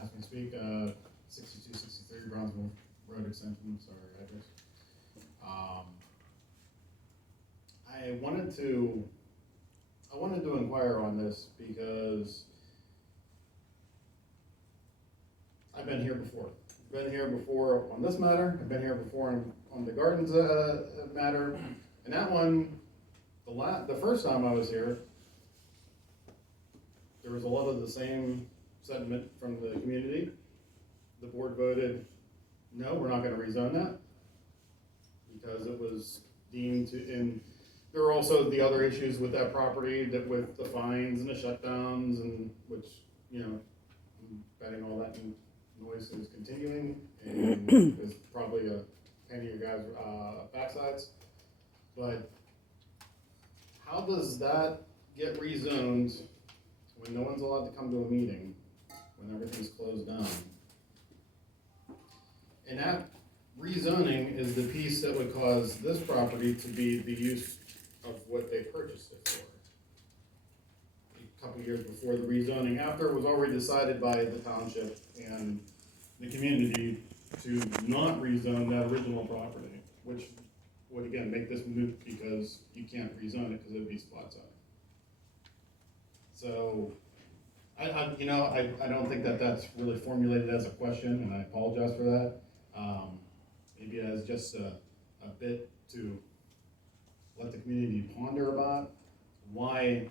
Has me speak, 6263 Brownsville Road Extension, sorry, address. I wanted to inquire on this because I've been here before. Been here before on this matter, I've been here before on the gardens matter, and that one, the first time I was here, there was a lot of the same sentiment from the community. The board voted, no, we're not gonna rezone that, because it was deemed to, and there were also the other issues with that property, that with the fines and the shutdowns, and which, you know, I'm betting all that noise is continuing, and is probably a pain in your guys' backsides. But how does that get rezoned when no one's allowed to come to a meeting, when everything's closed down? And that rezoning is the piece that would cause this property to be the use of what they purchased it for. A couple years before the rezoning, after it was already decided by the township and the community to not rezone that original property, which would again make this moot because you can't rezone it because it would be spot zoning. So, I don't think that that's really formulated as a question, and I apologize for that. Maybe as just a bit to let the community ponder about why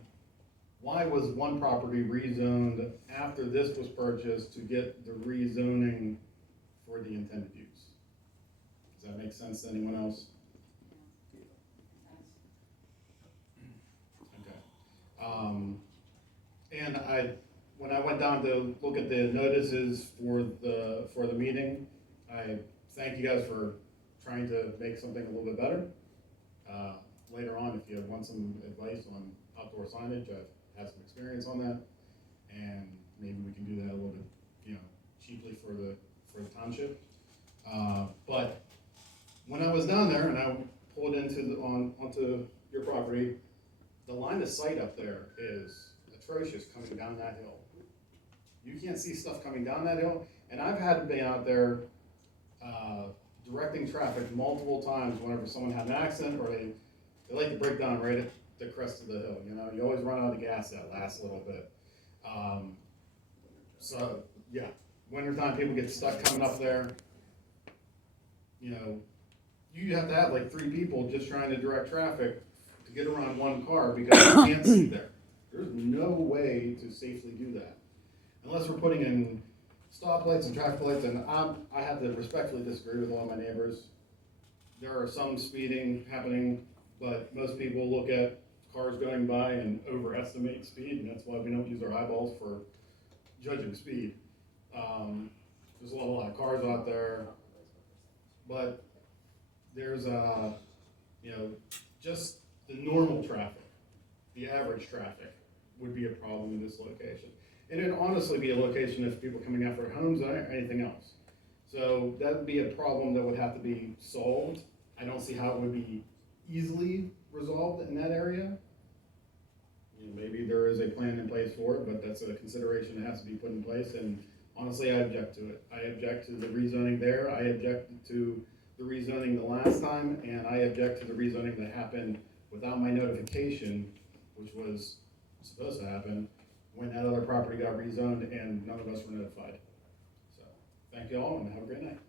was one property rezoned after this was purchased to get the rezoning for the intended use? Does that make sense to anyone else? Okay. And when I went down to look at the notices for the meeting, I thank you guys for trying to make something a little bit better. Later on, if you want some advice on outdoor signage, I've had some experience on that, and maybe we can do that a little bit, cheaply for the township. But when I was down there and I pulled onto your property, the line of sight up there is atrocious coming down that hill. You can't see stuff coming down that hill, and I've had to be out there directing traffic multiple times whenever someone had an accident, or they like to break down right at the crest of the hill. You always run out of gas that last little bit. So yeah, wintertime people get stuck coming up there. You have to have like 3 people just trying to direct traffic to get around one car because you can't see there. There's no way to safely do that unless we're putting in stoplights and traffic lights. And I have to respectfully disagree with all my neighbors. There are some speeding happening, but most people look at cars going by and overestimate speed, and that's why we don't use our eyeballs for judging speed. There's a lot of cars out there, but there's just the normal traffic, the average traffic would be a problem in this location. And it'd honestly be a location if people coming out for homes or anything else. So that would be a problem that would have to be solved. I don't see how it would be easily resolved in that area. Maybe there is a plan in place for it, but that's a consideration that has to be put in place. And honestly, I object to it. I object to the rezoning there. I object to the rezoning the last time, and I object to the rezoning that happened without my notification, which was supposed to happen when that other property got rezoned and none of us were notified. So, thank you all and have a great night.